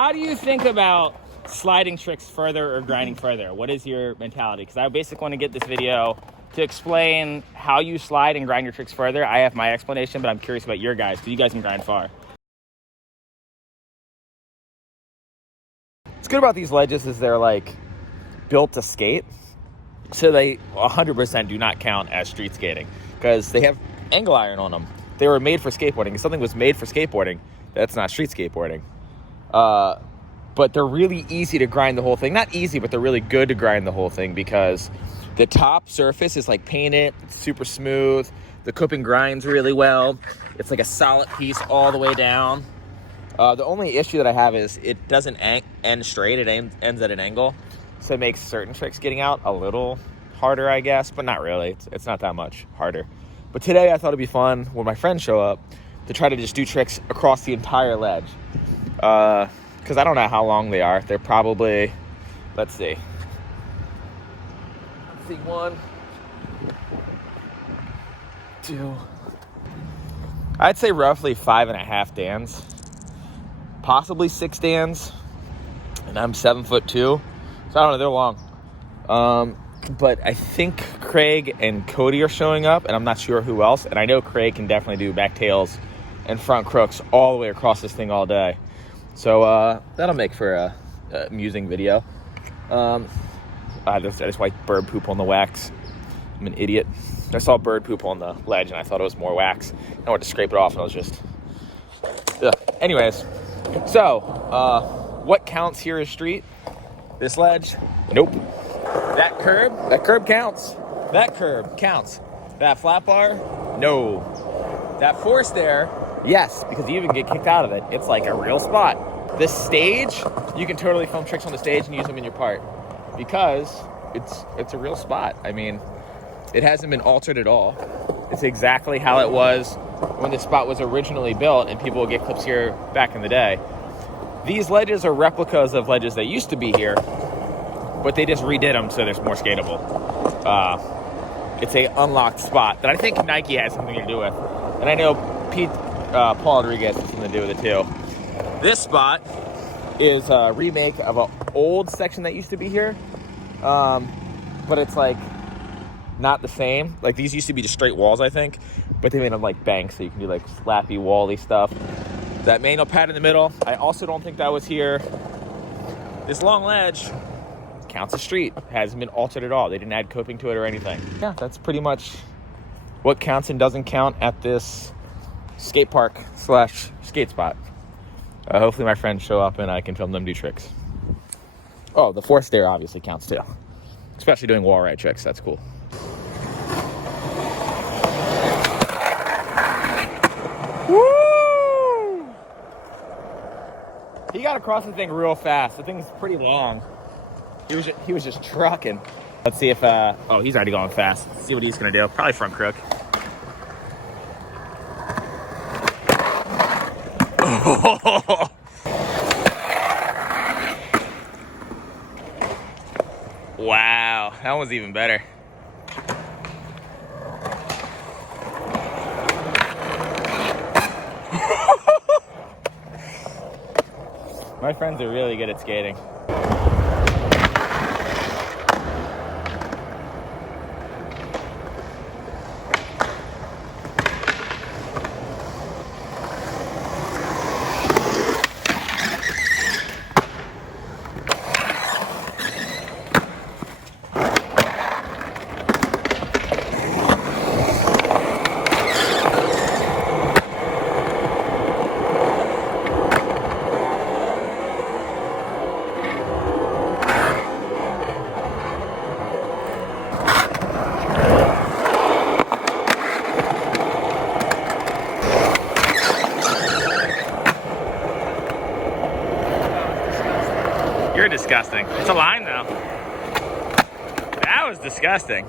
How do you think about sliding tricks further or grinding further? What is your mentality? Because I basically want to get this video to explain how you slide and grind your tricks further. I have my explanation, but I'm curious about your guys, because you guys can grind far. What's good about these ledges is they're like built to skate. So they 100% do not count as street skating because they have angle iron on them. They were made for skateboarding. If something was made for skateboarding, that's not street skateboarding. But they're really easy to grind the whole thing. Not easy, but they're really good to grind the whole thing because the top surface is like painted, it's super smooth. The cupping grinds really well. It's like a solid piece all the way down. The only issue that I have is it doesn't end straight. It ends at an angle. So it makes certain tricks getting out a little harder, I guess, but not really. It's not that much harder. But today I thought it'd be fun when my friends show up to try to just do tricks across the entire ledge. Because I don't know how long they are. They're probably, let's see. Let's see, 1, 2. I'd say roughly 5.5 dans. Possibly 6 dans. And I'm 7'2". So I don't know, they're long. But I think Craig and Cody are showing up, and I'm not sure who else. And I know Craig can definitely do back tails and front crooks all the way across this thing all day. So that'll make for a amusing video. I just wiped bird poop on the wax. I'm an idiot. I saw bird poop on the ledge, and I thought it was more wax. I went to scrape it off, and I was just... Ugh. Anyways, so what counts here as street? This ledge? Nope. That curb counts. That curb counts. That flat bar? No. That force there? Yes, because you even get kicked out of it. It's like a real spot. This stage, you can totally film tricks on the stage and use them in your part because it's a real spot. I mean, it hasn't been altered at all. It's exactly how it was when this spot was originally built and people would get clips here back in the day. These ledges are replicas of ledges that used to be here, but they just redid them so there's more skatable. It's a unlocked spot that I think Nike has something to do with. And I know Paul Rodriguez has something to do with it too. This spot is a remake of an old section that used to be here. But it's like not the same. Like these used to be just straight walls, I think, but they made them like banks so you can do like slappy wally stuff. That manual pad in the middle, I also don't think that was here. This long ledge counts as street. Hasn't been altered at all. They didn't add coping to it or anything. Yeah, that's pretty much what counts and doesn't count at this skate park / skate spot. Hopefully my friends show up and I can film them do tricks. Oh, the force there obviously counts too. Especially doing wall ride tricks, that's cool. Woo! He got across the thing real fast. The thing's pretty long. He was just trucking. Let's see if, oh, he's already going fast. Let's see what he's gonna do. Probably front crook. Wow, that was even better. My friends are really good at skating. You're disgusting. It's a line though. That was disgusting.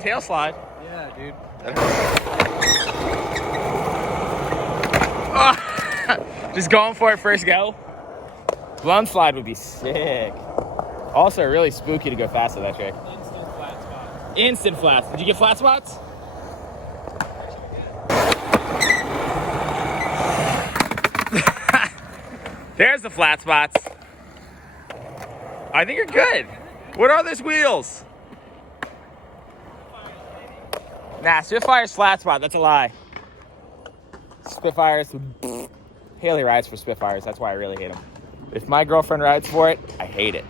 Tail slide. Yeah, dude. Oh, just going for it first go. Blown slide would be sick. Also, really spooky to go fast with that trick. Instant flat spot. Instant flats. Did you get flat spots? There's the flat spots. I think you're good. What are those wheels? Nah, Spitfire's flat spot. That's a lie. Spitfires. Haley rides for Spitfires. That's why I really hate them. If my girlfriend rides for it, I hate it.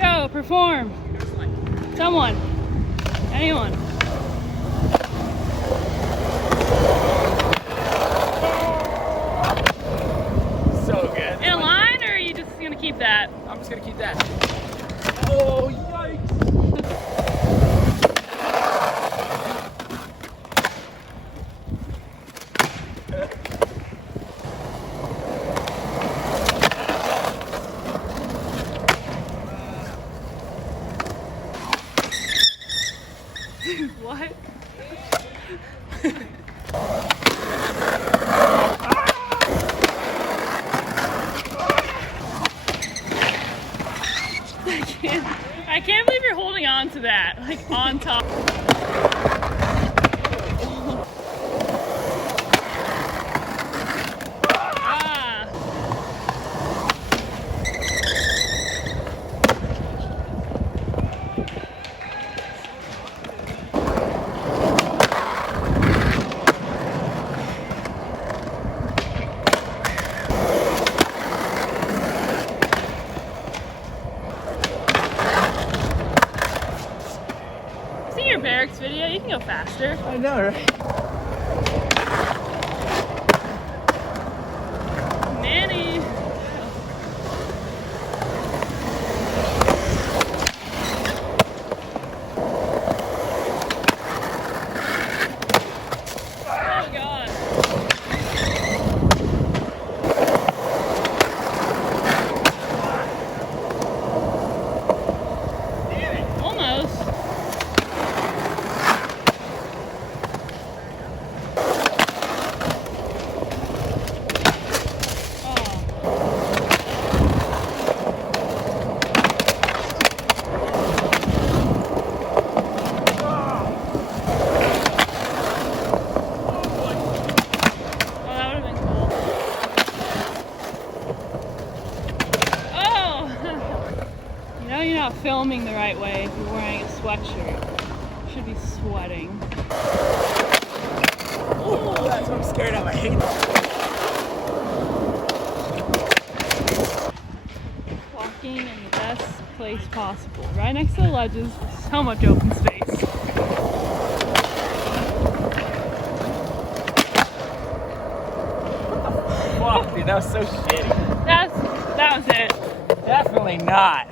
Go, perform. Someone. Anyone. So good. In a line, or are you just gonna keep that? I'm just gonna keep that. Oh, yikes. What? I can't believe you're holding on to that, like on top. Ah. See your barracks video, you can go faster. I know, right? Manny. Oh God. Almost. You're not filming the right way if you're wearing a sweatshirt. You should be sweating. Oh, that's what I'm scared of. I hate that. Walking in the best place possible. Right next to the ledges, so much open space. Fuck, dude, that was so shitty. That was it. Definitely not.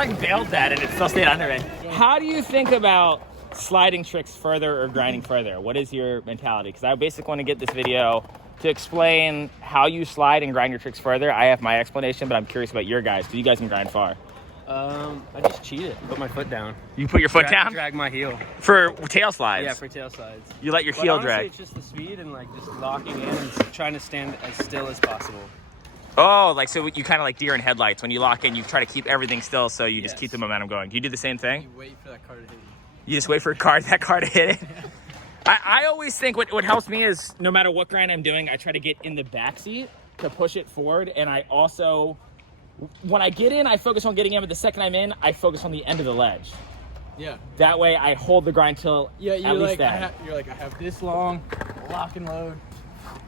like bailed that and it still stayed under me. How do you think about sliding tricks further or grinding further? What is your mentality? Because I basically want to get this video to explain how you slide and grind your tricks further. I have my explanation, but I'm curious about your guys. Do you guys can grind far? I just cheat it. Put my foot down. You put your foot down? Drag my heel. For tail slides? Yeah, for tail slides. You let your but heel honestly, drag? It's just the speed and like just locking in and trying to stand as still as possible. Oh, like so you kind of like deer in headlights. When you lock in, you try to keep everything still so you just keep the momentum going. Do you do the same thing? You wait for that car to hit you. You just wait for that car to hit it? I always think what helps me is no matter what grind I'm doing, I try to get in the back seat to push it forward. And I also, when I get in, I focus on getting in, but the second I'm in, I focus on the end of the ledge. Yeah. That way I hold the grind till at least that. You're like, I have this long, lock and load.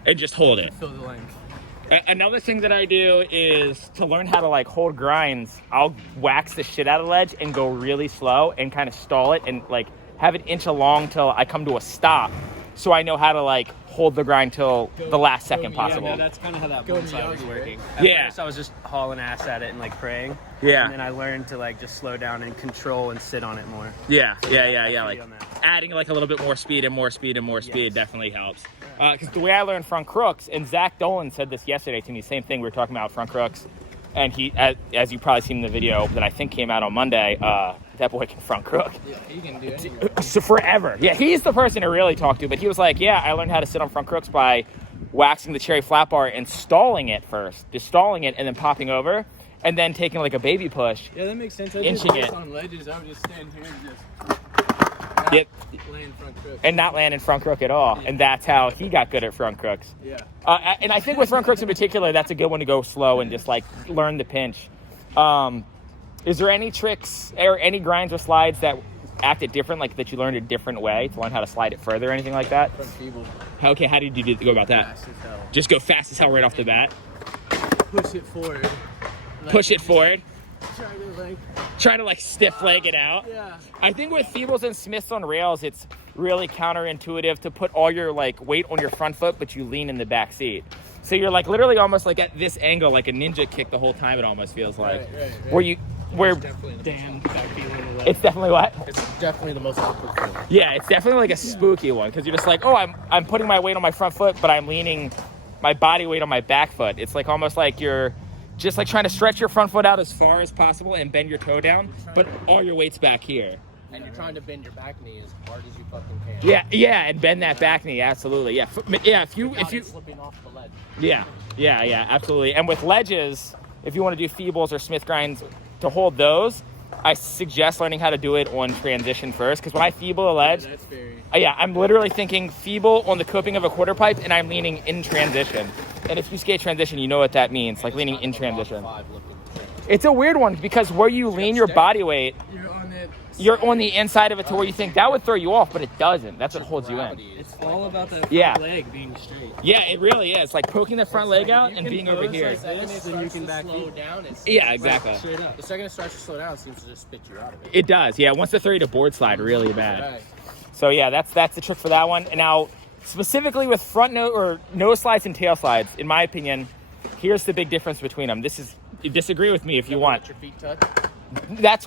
And just hold it. Fill the length. Another thing that I do is to learn how to like hold grinds, I'll wax the shit out of the ledge and go really slow and kind of stall it and like have it inch along till I come to a stop. So I know how to like hold the grind till the last second possible. Yeah, no, that's kind of how that one side was working. At first I was just hauling ass at it and like praying. Yeah. And then I learned to like just slow down and control and sit on it more. Yeah. Like adding like a little bit more speed and more speed and more speed definitely helps. Because the way I learned front crooks, and Zach Dolan said this yesterday to me, same thing, we were talking about front crooks. And he, as you probably seen in the video that I think came out on Monday, that boy can front crook. Yeah, he can do anything. So forever. Yeah, he's the person to really talk to. But he was like, yeah, I learned how to sit on front crooks by waxing the cherry flat bar and stalling it first. Just stalling it and then popping over. And then taking like a baby push. Yeah, that makes sense. I inching it. On ledges, I would just stand here and just land front crook. And not land in front crook at all. Yeah. And that's how he got good at front crooks. Yeah. And I think with front crooks in particular, that's a good one to go slow and just like learn the pinch. Is there any tricks or any grinds or slides that acted different, like that you learned a different way to learn how to slide it further or anything like that? Front feeble. Okay, how did you go about that? Fast as hell. Just go fast as hell right off the bat? Push it forward. Push it forward? Try to like stiff leg it out. Yeah. I think with Feebles and Smiths on rails, it's really counterintuitive to put all your like weight on your front foot, but you lean in the back seat. So you're like literally almost like at this angle, like a ninja kick the whole time. It almost feels like right. It's definitely what? It's definitely the most awkward thing. Yeah, it's definitely like a spooky one because you're just like, oh, I'm putting my weight on my front foot, but I'm leaning my body weight on my back foot. It's like almost like you're just like trying to stretch your front foot out as far as possible and bend your toe down, but all your weight's back here. And you're trying to bend your back knee as hard as you fucking can. Yeah, and bend that back knee, absolutely. Yeah, if you slipping off the ledge. Yeah, absolutely. And with ledges, if you want to do Feebles or Smith grinds to hold those, I suggest learning how to do it on transition first, because when I feeble a ledge, that's very... I'm literally thinking feeble on the coping of a quarter pipe, and I'm leaning in transition. And if you skate transition, you know what that means, like leaning in transition. It's a weird one, because where you lean your body weight, you're on the inside of it to where you think that would throw you off, but it doesn't. That's what holds you in. It's all about that front leg being straight. Yeah, it really is. Like poking the front leg out and being over here. Then you can back slow down. Yeah, exactly. The second it starts to slow down, it seems to just spit you out of it. It does. Yeah, once the 30 to board slide really bad. Right. So yeah, that's the trick for that one. And now specifically with front nose slides and tail slides, in my opinion, here's the big difference between them. You disagree with me if you want. Let your feet touch. That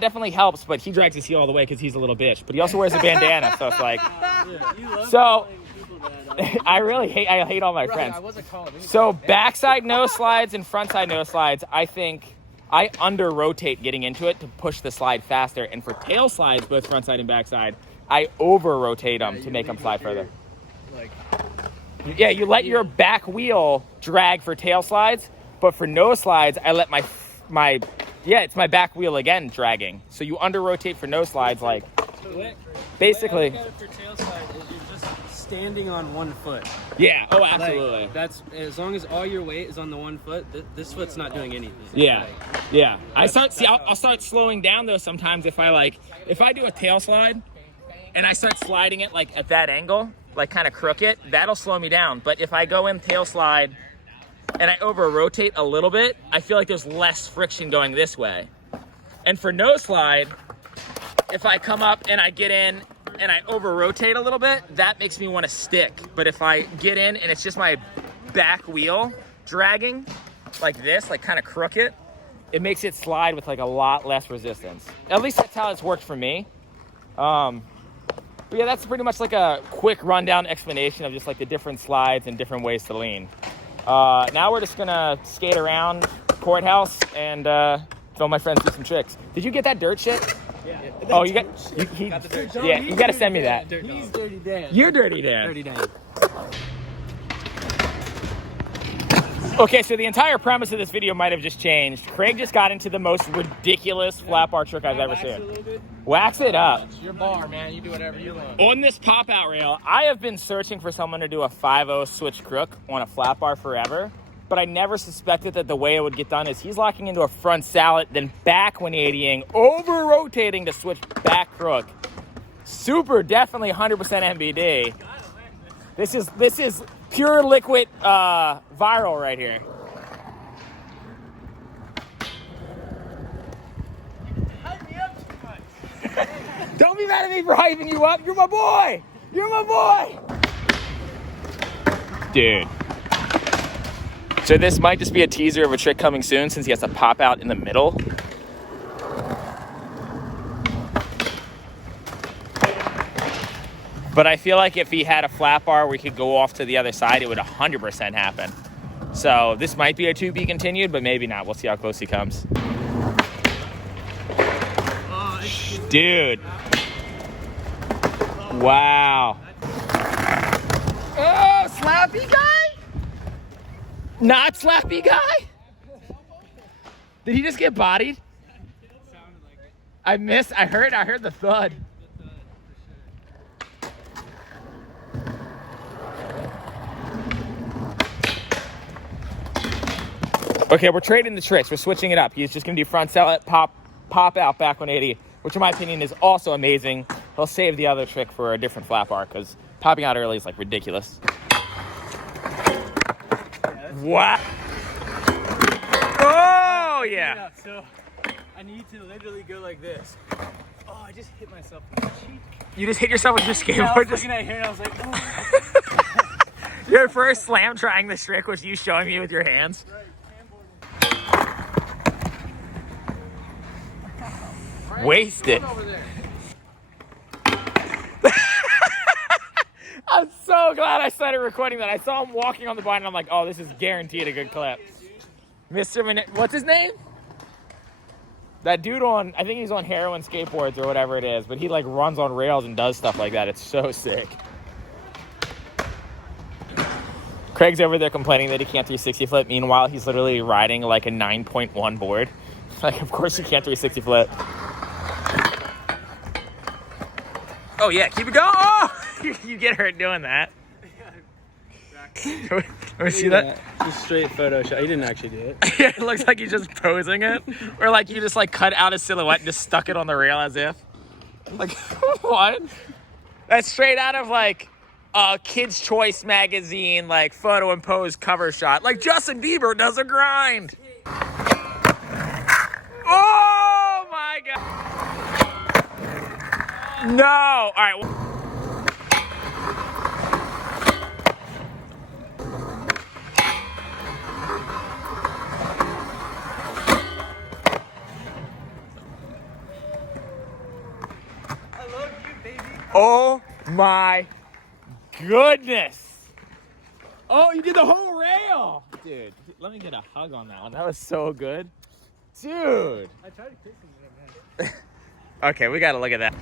definitely helps, but he drags his heel all the way because he's a little bitch. But he also wears a bandana, so it's like. So I hate all my friends. So backside nose slides and frontside nose slides, I think I under rotate getting into it to push the slide faster. And for tail slides, both frontside and backside, I over rotate them to make them slide further. You let your back wheel drag for tail slides, but for nose slides, I let it's my back wheel again dragging. So you under rotate for nose slides, like basically. The way I look at it for tail slide is you're just standing on one foot. Yeah. Oh, absolutely. Like, that's as long as all your weight is on the one foot. This foot's not doing anything. Yeah. Yeah. I'll start slowing down though sometimes if I do a tail slide and I start sliding it like at that angle, like kind of crooked, that'll slow me down. But if I go in tail slide and I over rotate a little bit, I feel like there's less friction going this way. And for nose slide, if I come up and I get in and I over rotate a little bit, that makes me want to stick. But if I get in and it's just my back wheel dragging like this, like kind of crooked, it makes it slide with like a lot less resistance. At least that's how it's worked for me. But yeah, that's pretty much like a quick rundown explanation of just like the different slides and different ways to lean. Now we're just gonna skate around Courthouse and film my friends do some tricks. Did you get that dirt shit? Yeah. Oh, you got the dirt shit. Yeah, you gotta send me that. He's Dirty Dan. You're Dirty Dan. Dirty Dan. Okay, so the entire premise of this video might have just changed. Craig just got into the most ridiculous flat bar trick I've ever seen. Wax it up. It's your bar, man. You do whatever you want. On this pop-out rail, I have been searching for someone to do a 5-0 switch crook on a flat bar forever, but I never suspected that the way it would get done is he's locking into a front salad, then back 180ing, over-rotating to switch back crook. Super, definitely 100% MBD. This is pure liquid viral right here. Don't be mad at me for hyping you up. You're my boy. You're my boy. Dude. So this might just be a teaser of a trick coming soon since he has to pop out in the middle. But I feel like if he had a flat bar where he could go off to the other side, it would 100% happen. So this might be a to be continued, but maybe not. We'll see how close he comes. Dude. Wow. Oh, slappy guy? Not slappy guy? Did he just get bodied? I heard the thud. Okay, we're trading the tricks. We're switching it up. He's just gonna do front salad, pop out back 180, which in my opinion is also amazing. He'll save the other trick for a different flat bar because popping out early is like ridiculous. Wow. Oh yeah. So I need to literally go like this. Oh, I just hit myself with the cheek. You just hit yourself with your skateboard. Yeah, I was looking at here and I was like, oh. Your first slam trying this trick was you showing me with your hands. Wasted. I'm so glad I started recording that. I saw him walking on the bar and I'm like, oh, this is guaranteed a good clip. What's his name? That dude I think he's on heroin skateboards or whatever it is, but he like runs on rails and does stuff like that. It's so sick. Craig's over there complaining that he can't 360 flip. Meanwhile, he's literally riding like a 9.1 board. Like, of course you can't 360 flip. Oh yeah, keep it going. Oh, you get hurt doing that. Let me see that. Just straight Photoshop. He didn't actually do it. Yeah, it looks like he's just posing it. Or like you just like cut out a silhouette and just stuck it on the rail as if. Like, what? That's straight out of like a Kids' Choice magazine, like photo and pose cover shot. Like Justin Bieber does a grind. Oh my God. No. All right. I love you, baby. Oh my goodness. Oh, you did the whole rail. Dude, let me get a hug on that one. That was so good. Dude. I tried to kiss him there, man. Okay, we got to look at that.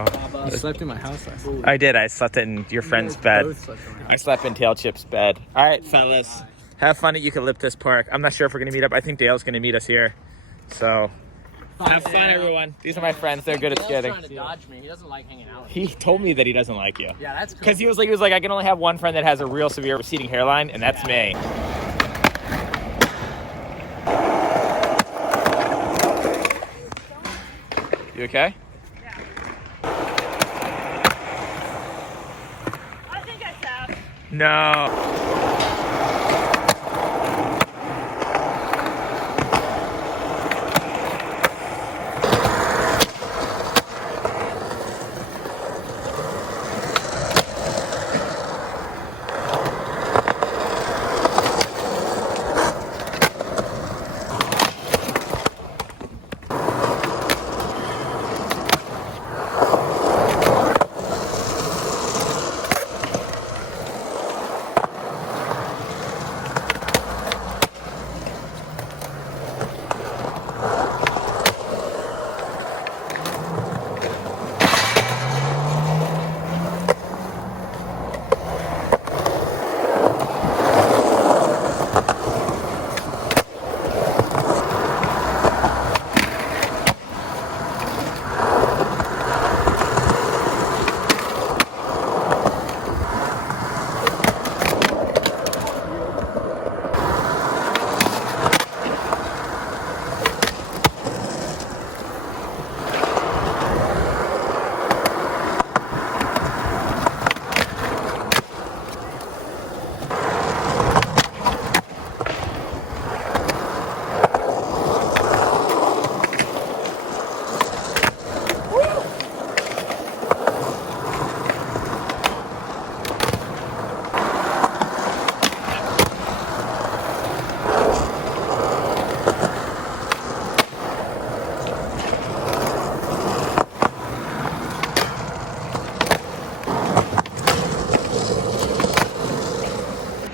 I slept in my house last night. I did. I slept in your friend's bed. I slept in Tail Chip's bed. All right, fellas. Have fun at Eucalyptus Park. I'm not sure if we're going to meet up. I think Dale's going to meet us here. So, have fun, everyone. These are my friends. They're good at skating. He's trying to dodge me. He doesn't like hanging out with He told me that he doesn't like you. Yeah, that's cool. Because he was like, I can only have one friend that has a real severe receding hairline, and that's me. You okay? Yeah. I think I tapped. No.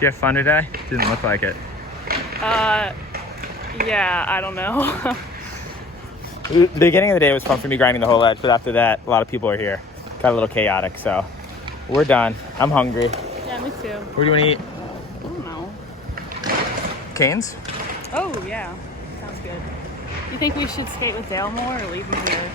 you have fun today? Didn't look like it. Yeah, I don't know. The beginning of the day was fun for me grinding the whole edge, but after that, a lot of people are here. Got a little chaotic, so we're done. I'm hungry. Yeah, me too. What do you want to eat? I don't know. Canes? Oh, yeah. Sounds good. You think we should skate with Dale more or leave him here?